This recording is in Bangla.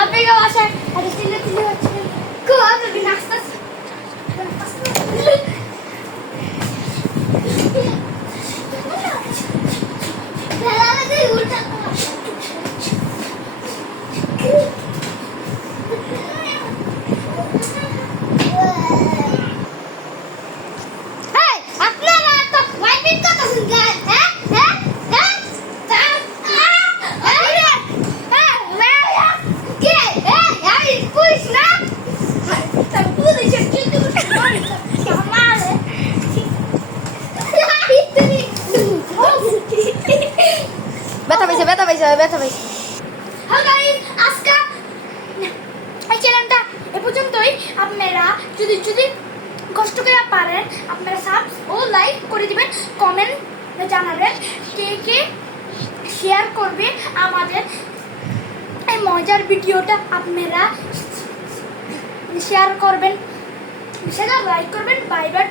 আপনাকে বাসায় আরে চিল্লা চিল্লি হচ্ছে খুব আপনি নাস্তা ব্যথা পাইছে হ্যালো গাইস আজকে এই চ্যানেলটা এ পর্যন্তই। আপনারা যদি যদি কষ্ট করে পারেন আপনারা সাবস্ক্রাইব ও লাইক করে দিবেন, কমেন্ট জানাবেন কে কে শেয়ার করবে আমাদের এই মজার ভিডিওটা। আপনারা শেয়ার করবেন, সেটা লাইক করবেন। Bye bye.